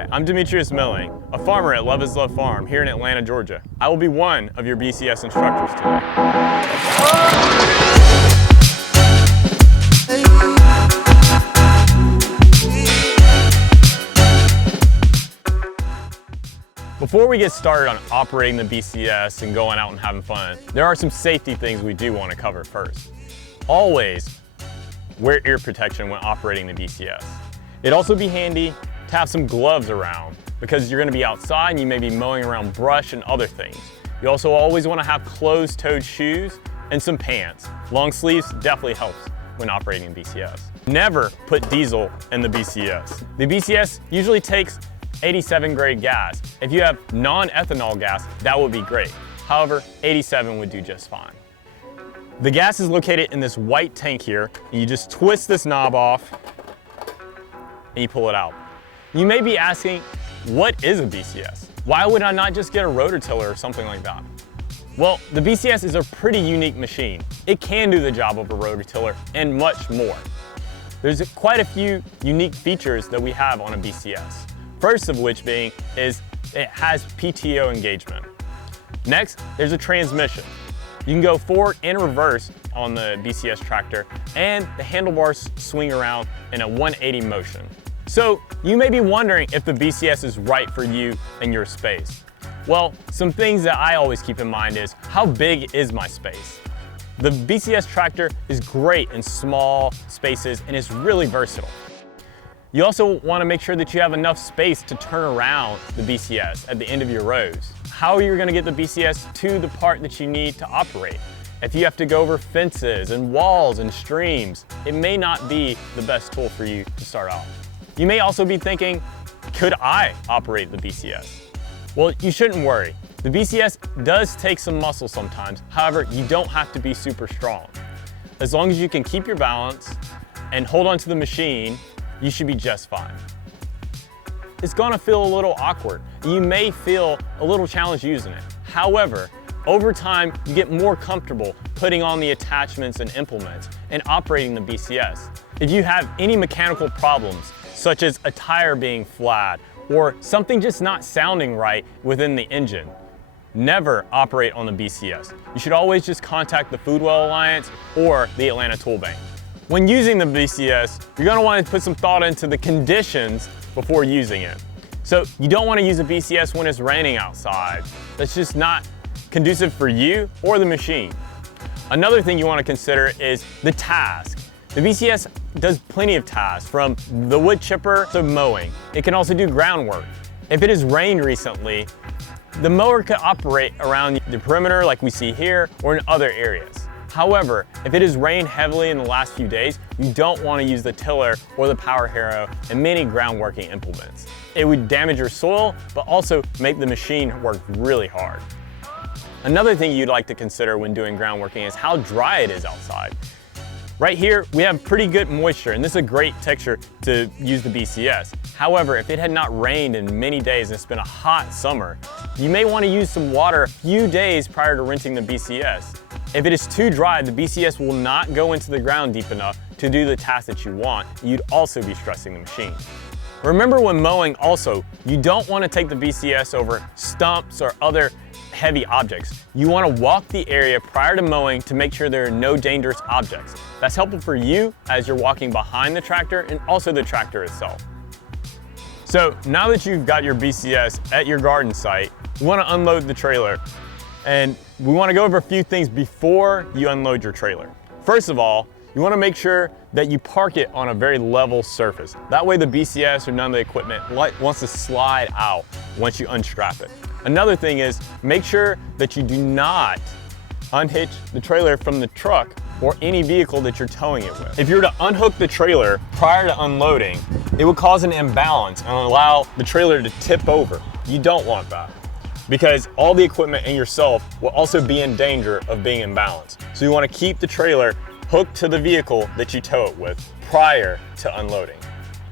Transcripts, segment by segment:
Hi, I'm Demetrius Milling, a farmer at Love is Love Farm here in Atlanta, Georgia. I will be one of your BCS instructors today. Before we get started on operating the BCS and going out and having fun, there are some safety things we do want to cover first. Always wear ear protection when operating the BCS. It'd also be handy to have some gloves around because you're going to be outside and you may be mowing around brush and other things. You also always want to have closed-toed shoes and some pants. Long sleeves definitely helps when operating BCS. Never put diesel in the BCS. The BCS usually takes 87 grade gas. If you have non-ethanol gas, that would be great. However, 87 would do just fine. The gas is located in this white tank here. You just twist this knob off and you pull it out. You may be asking, what is a BCS? Why would I not just get a rototiller or something like that? Well, the BCS is a pretty unique machine. It can do the job of a rototiller and much more. There's quite a few unique features that we have on a BCS. First of which being is it has PTO engagement. Next, there's a transmission. You can go forward and reverse on the BCS tractor, and the handlebars swing around in a 180 motion. So you may be wondering if the BCS is right for you and your space. Well, some things that I always keep in mind is how big is my space? The BCS tractor is great in small spaces and is really versatile. You also want to make sure that you have enough space to turn around the BCS at the end of your rows. How are you going to get the BCS to the part that you need to operate? If you have to go over fences and walls and streams, it may not be the best tool for you to start off. You may also be thinking, could I operate the BCS? Well, you shouldn't worry. The BCS does take some muscle sometimes. However, you don't have to be super strong. As long as you can keep your balance and hold onto the machine, you should be just fine. It's gonna feel a little awkward. You may feel a little challenged using it. However, over time, you get more comfortable putting on the attachments and implements and operating the BCS. If you have any mechanical problems, such as a tire being flat or something just not sounding right within the engine, never operate on the BCS. You should always just contact the Foodwell Alliance or the Atlanta Tool Bank. When using the BCS, you're going to want to put some thought into the conditions before using it. So you don't want to use a BCS when it's raining outside. That's just not conducive for you or the machine. Another thing you want to consider is the task. The BCS does plenty of tasks, from the wood chipper to mowing. It can also do groundwork. If it has rained recently, the mower could operate around the perimeter like we see here or in other areas. However, if it has rained heavily in the last few days, you don't want to use the tiller or the power harrow and many groundworking implements. It would damage your soil, but also make the machine work really hard. Another thing you'd like to consider when doing groundworking is how dry it is outside. Right here, we have pretty good moisture, and this is a great texture to use the BCS. However, if it had not rained in many days and it's been a hot summer, you may want to use some water a few days prior to rinsing the BCS. If it is too dry, the BCS will not go into the ground deep enough to do the task that you want. You'd also be stressing the machine. Remember, when mowing also, you don't want to take the BCS over stumps or other heavy objects. You want to walk the area prior to mowing to make sure there are no dangerous objects. That's helpful for you as you're walking behind the tractor and also the tractor itself. So now that you've got your BCS at your garden site, you want to unload the trailer. And we want to go over a few things before you unload your trailer. First of all, you want to make sure that you park it on a very level surface. That way the BCS or none of the equipment wants to slide out once you unstrap it. Another thing is, make sure that you do not unhitch the trailer from the truck or any vehicle that you're towing it with. If you were to unhook the trailer prior to unloading, it would cause an imbalance and allow the trailer to tip over. You don't want that, because all the equipment and yourself will also be in danger of being imbalanced. So you want to keep the trailer hooked to the vehicle that you tow it with prior to unloading.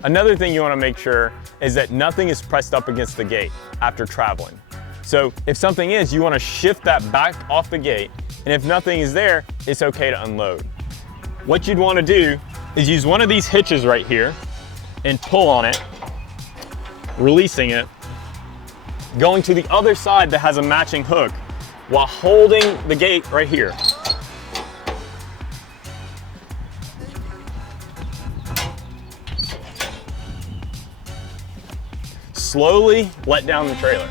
Another thing you want to make sure is that nothing is pressed up against the gate after traveling. So if something is, you want to shift that back off the gate, and if nothing is there, it's okay to unload. What you'd want to do is use one of these hitches right here and pull on it releasing it, going to the other side that has a matching hook while holding the gate right here. Slowly let down the trailer.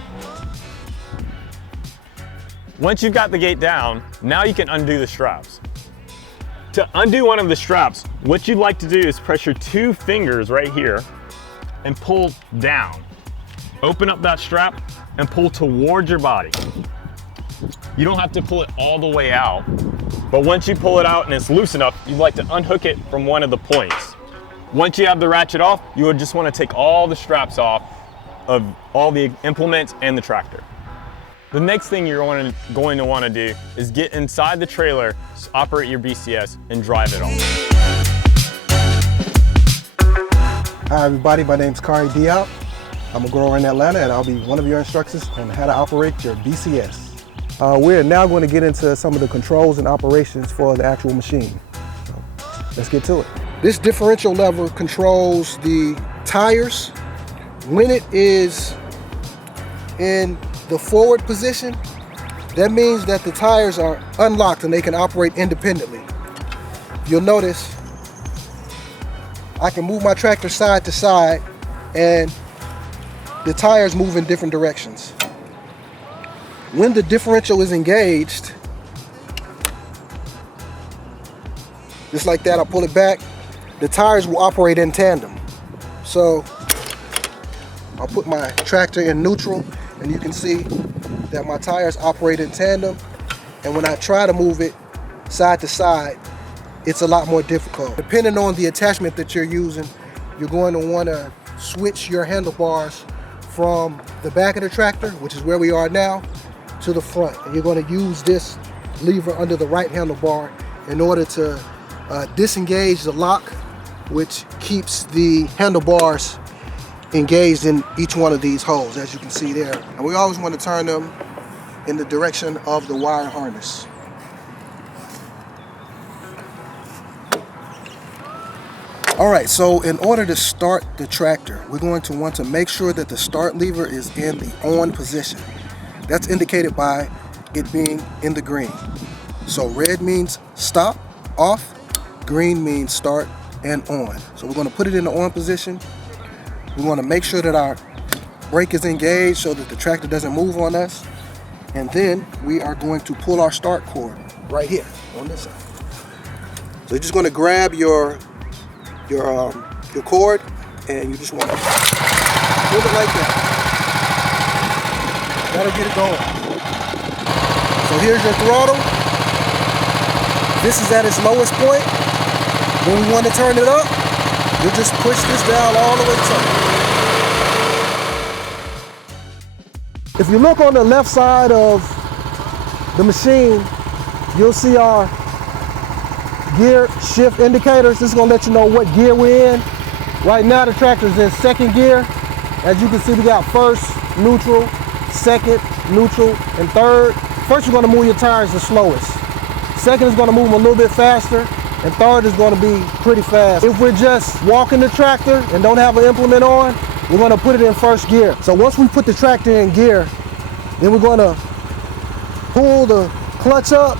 Once you've got the gate down, now you can undo the straps. To undo one of the straps, what you'd like to do is press your 2 fingers right here and pull down. Open up that strap and pull towards your body. You don't have to pull it all the way out, but once you pull it out and it's loose enough, you'd like to unhook it from one of the points. Once you have the ratchet off, you would just want to take all the straps off of all the implements and the tractor. The next thing you're going to want to do is get inside the trailer, operate your BCS, and drive it off. Hi everybody, my name's Kari Diop. I'm a grower in Atlanta and I'll be one of your instructors on how to operate your BCS. We're now going to get into some of the controls and operations for the actual machine. So let's get to it. This differential lever controls the tires. When it is in the forward position, that means that the tires are unlocked and they can operate independently. You'll notice I can move my tractor side to side and the tires move in different directions. When the differential is engaged, just like that, I'll pull it back, the tires will operate in tandem. So I'll put my tractor in neutral and you can see that my tires operate in tandem, and when I try to move it side to side, it's a lot more difficult. Depending on the attachment that you're using, you're going to want to switch your handlebars from the back of the tractor, which is where we are now, to the front. And you're going to use this lever under the right handlebar in order to disengage the lock, which keeps the handlebars engaged in each one of these holes, as you can see there. And we always want to turn them in the direction of the wire harness. All right, so in order to start the tractor, we're going to want to make sure that the start lever is in the on position. That's indicated by it being in the green. So red means stop, off, green means start and on. So we're going to put it in the on position. We want to make sure that our brake is engaged so that the tractor doesn't move on us. And then we are going to pull our start cord right here on this side. So you're just going to grab your cord and you just want to pull it like that. That'll get it going. So here's your throttle. This is at its lowest point. When we want to turn it up, you just push this down all the way to. If you look on the left side of the machine, you'll see our gear shift indicators. This is going to let you know what gear we're in. Right now the tractor is in second gear. As you can see, we got first, neutral, second, neutral, and third. First, you're going to move your tires the slowest. Second is going to move them a little bit faster, and third is going to be pretty fast. If we're just walking the tractor and don't have an implement on, we're going to put it in first gear. So once we put the tractor in gear, then we're going to pull the clutch up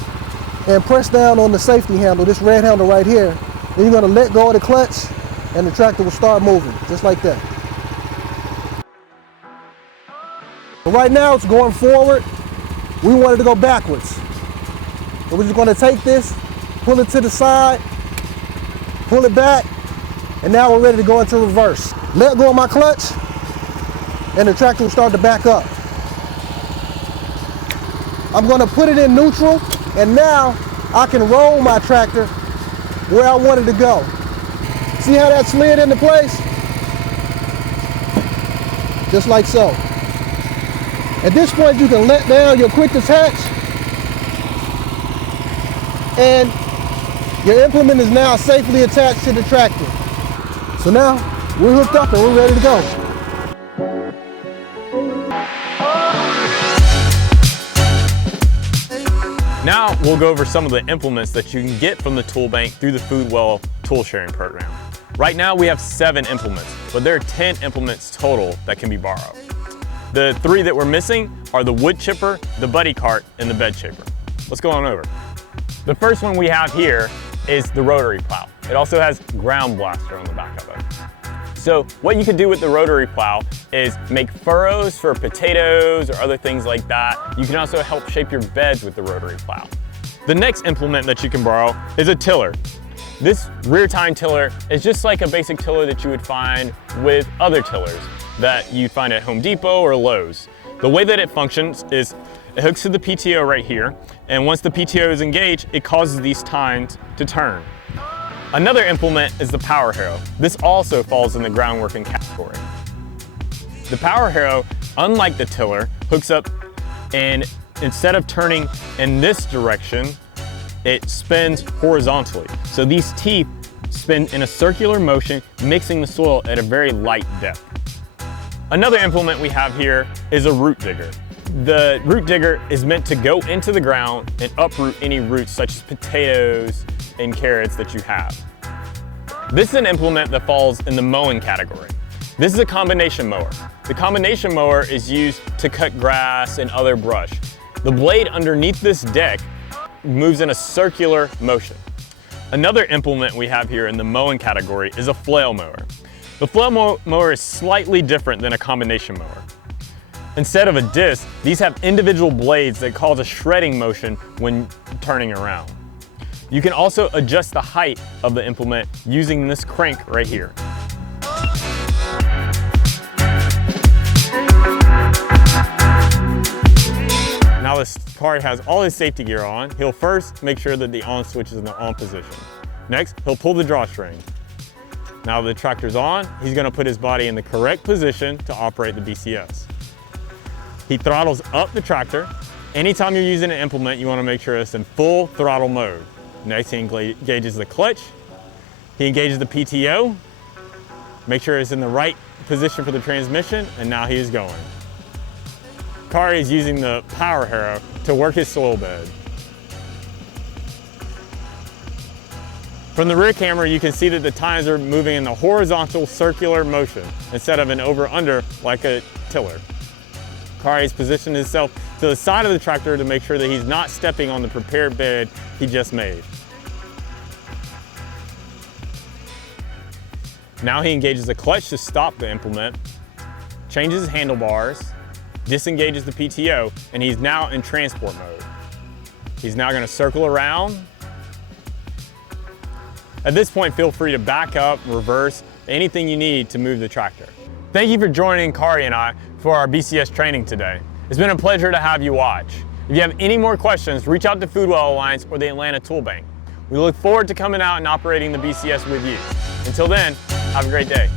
and press down on the safety handle, this red handle right here. Then you're going to let go of the clutch and the tractor will start moving, just like that. But right now it's going forward. We want it to go backwards. So we're just going to take this, pull it to the side, pull it back, and now we're ready to go into reverse. Let go of my clutch, and the tractor will start to back up. I'm going to put it in neutral, and now I can roll my tractor where I want it to go. See how that slid into place? Just like so. At this point, you can let down your quick detach, and your implement is now safely attached to the tractor. So now we're hooked up and we're ready to go. Now we'll go over some of the implements that you can get from the tool bank through the Food Well tool sharing program. Right now we have 7 implements, but there are 10 implements total that can be borrowed. The 3 that we're missing are the wood chipper, the buddy cart, and the bed shaper. Let's go on over. The first one we have here is the rotary plow. It also has ground blaster on the back of it. So what you could do with the rotary plow is make furrows for potatoes or other things like that. You can also help shape your beds with the rotary plow. The next implement that you can borrow is a tiller. This rear tine tiller is just like a basic tiller that you would find with other tillers that you'd find at Home Depot or Lowe's. The way that it functions is it hooks to the PTO right here, and once the PTO is engaged, it causes these tines to turn. Another implement is the power harrow. This also falls in the groundworking category. The power harrow, unlike the tiller, hooks up and instead of turning in this direction, it spins horizontally. So these teeth spin in a circular motion, mixing the soil at a very light depth. Another implement we have here is a root digger. The root digger is meant to go into the ground and uproot any roots such as potatoes and carrots that you have. This is an implement that falls in the mowing category. This is a combination mower. The combination mower is used to cut grass and other brush. The blade underneath this deck moves in a circular motion. Another implement we have here in the mowing category is a flail mower. The flail mower is slightly different than a combination mower. Instead of a disc, these have individual blades that cause a shredding motion when turning around. You can also adjust the height of the implement using this crank right here. Now this car has all his safety gear on. He'll first make sure that the on switch is in the on position. Next, he'll pull the drawstring. Now the tractor's on, he's gonna put his body in the correct position to operate the BCS. He throttles up the tractor. Anytime you're using an implement, you wanna make sure it's in full throttle mode. Next, he engages the clutch. He engages the PTO. Make sure it's in the right position for the transmission, and now he is going. Kari is using the power harrow to work his soil bed. From the rear camera, you can see that the tines are moving in the horizontal circular motion instead of an over-under like a tiller. Kari's positioned himself to the side of the tractor to make sure that he's not stepping on the prepared bed he just made. Now he engages the clutch to stop the implement, changes his handlebars, disengages the PTO, and he's now in transport mode. He's now going to circle around. At this point, feel free to back up, reverse, anything you need to move the tractor. Thank you for joining Kari and I for our BCS training today. It's been a pleasure to have you watch. If you have any more questions, reach out to Foodwell Alliance or the Atlanta Tool Bank. We look forward to coming out and operating the BCS with you. Until then, have a great day.